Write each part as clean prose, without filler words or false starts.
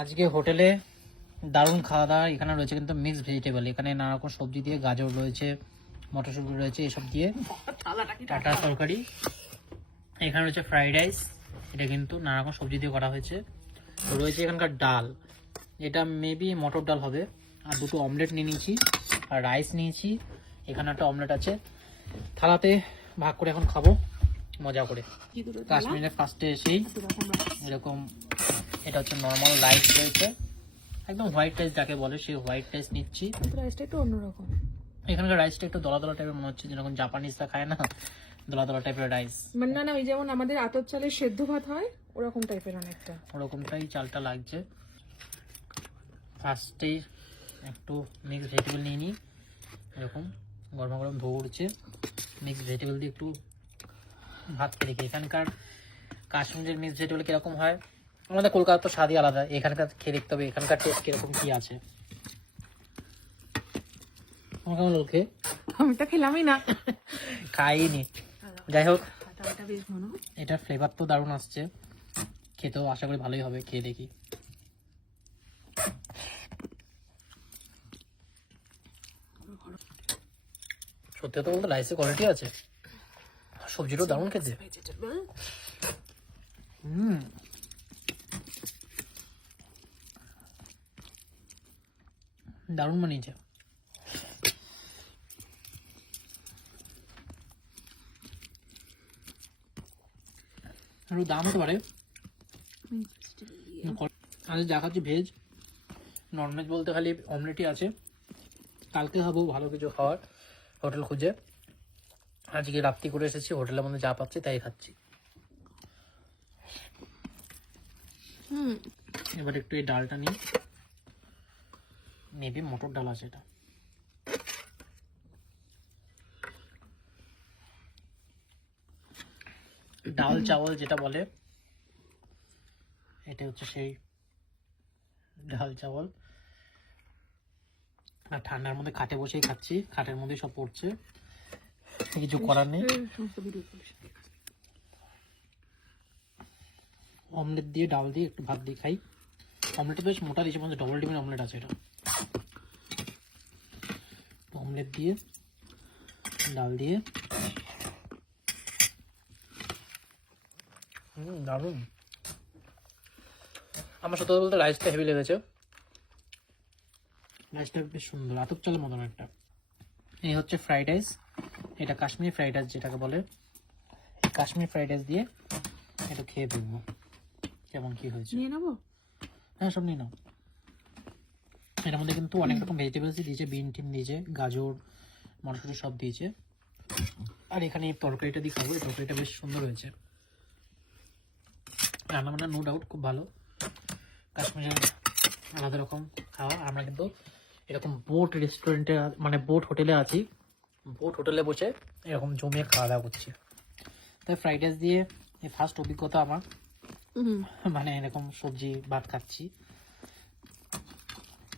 আজকে হোটেলে দারুণ খাওয়া দাওয়া। এখানে রয়েছে কিন্তু মিক্স ভেজিটেবল, এখানে নানা রকম সবজি দিয়ে, গাজর রয়েছে, মটরশুঁটি রয়েছে, এসব দিয়ে টাটা তরকারি। এখানে রয়েছে ফ্রাইড রাইস, এটা কিন্তু নানা রকম সবজি দিয়ে করা হয়েছে। রয়েছে এখানকার ডাল, এটা মেবি মটর ডাল হবে। আর দুটো অমলেট নিয়ে নিয়েছি, আর রাইস নিয়েছি। এখানে একটা অমলেট আছে, থালাতে ভাগ করে এখন খাবো মজা করে। কাশ্মীরে ফার্স্টে এসেই এরকম, এটা হচ্ছে নর্মাল রাইস রয়েছে, একদম হোয়াইট রাইস যাকে বলে সেই হোয়াইট রাইস নিচ্ছি। রাইসটা একটু অন্যরকম, এখানকার রাইসটা একটু দলা দলা টাইপের মনে হচ্ছে, যেরকম জাপানিজরা খায় না, দলা দলা টাইপের রাইস। মানে না ওই যেমন আমাদের আতপ চালের সেদ্ধ ভাত হয় ওরকম টাইপের অনেকটা, ওরকমটাই চালটা লাগছে। ফার্স্টেই একটু মিক্স ভেজিটেবল নিয়ে নিই, এরকম গরম গরম ধোয়া উঠছে। মিক্স ভেজিটেবল দিয়ে একটু ভাত খেয়ে দেখি এখানকার কাশ্মীরের মিক্স ভেজিটেবল কীরকম হয়। আমাদের কলকাতা তো স্বাদই আলাদা, এখানকার খেয়ে দেখতে হবে এখানকার টেস্ট কীরকম কী আছে। আমার কেমন লোকে আমি তো খেলামই না, খাইনি। যাই হোক, বেশ ভালো। এটার ফ্লেভার তো দারুণ আসছে, খেতেও আশা করি ভালোই হবে, খেয়ে দেখি। সত্যি কথা বলতে রাইসের কোয়ালিটি আছে, সবজিটাও দারুণ খেতে। দারুণ বানিয়েছে। একটু দাম হতে পারে। আজ দেখাচ্ছি ভেজ, ননভেজ বলতে খালি অমলেটই আছে। কালকে খাবো ভালো কিছু খাওয়ার হোটেল খুঁজে, আজকে রাত্রি করে এসেছি, হোটেলের মধ্যে যা পাচ্ছি তাই খাচ্ছি। এবার একটু এই ডালটা নিই, মেবি মটর ডাল আছে এটা। ডাল চাওয়াল যেটা বলে, এটা হচ্ছে সেই ডাল চাওয়াল। আর ঠান্ডার মধ্যে খাটে বসেই খাচ্ছি, খাটের মধ্যেই সব পড়ছে, কিছু করার নেই। অমলেট দিয়ে ডাল দিয়ে একটু ভাত দিয়ে খাই। অমলেটটা বেশ মোটা দিয়েছে, মানে ডবল ডিমের অমলেট আছে এটা। অমলেট দিয়ে ডাল দিয়ে দারুণ। আমার সত্যি কথা বলতে রাইসটা হেভি লেগেছে, রাইসটা বেশ সুন্দর, আতপ চালের মতন একটা। এই হচ্ছে ফ্রাইড রাইস, এটা কাশ্মীরি ফ্রাইড রাইস যেটাকে বলে। কাশ্মীরি ফ্রাইড রাইস দিয়ে একটু খেয়ে দেখবো কেমন কি হয়েছে। নিয়ে নেবো? হ্যাঁ, সব নিয়ে নাও। এর মধ্যে কিন্তু অনেক রকম ভেজিটেবলসই দিয়েছে, বিন টিন দিয়েছে, গাজর, মটরশুঁটি সব দিয়েছে। আর এখানে এই তরকারিটা দিয়ে খাবো, এই তরকারিটা বেশ সুন্দর হয়েছে। রান্না বান্না নো ডাউট খুব ভালো। কাশ্মীরের আলাদা রকম খাওয়া। আমরা কিন্তু এরকম বোট রেস্টুরেন্টে, মানে বোট হোটেলে আছি, বোট হোটেলে বসে এরকম জমিয়ে খাওয়া দাওয়া করছি। তাই ফ্রাইড রাইস দিয়ে এই ফার্স্ট অভিজ্ঞতা আমার, মানে এরকম সবজি ভাত খাচ্ছি।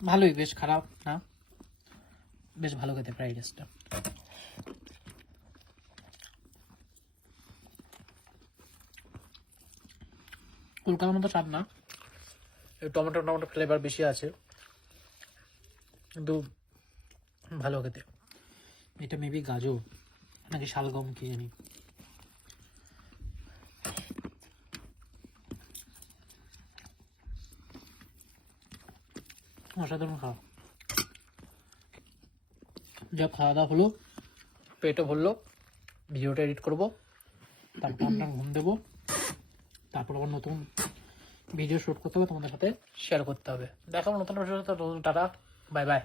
ভালোই, বেশ খারাপ না, বেশ ভালো খেতে ফ্রাইড রাইসটা। কলকাতার মতো স্বাদ না, টমেটো টমেটো ফ্লেভার বেশি আছে, কিন্তু ভালো খেতে। এটা মেবি গাজর নাকি শালগম কি জানি, অসাধারণ খাওয়া। যা খাওয়া দাওয়া হলো, পেটও ভরলো, ভিডিওটা এডিট করবো, তারপর আমরা ঘুম দেবো, তারপর আবার নতুন ভিডিও শ্যুট করতে হবে, তোমাদের সাথে শেয়ার করতে হবে। দেখাবো নতুন টাটা, বাই বাই।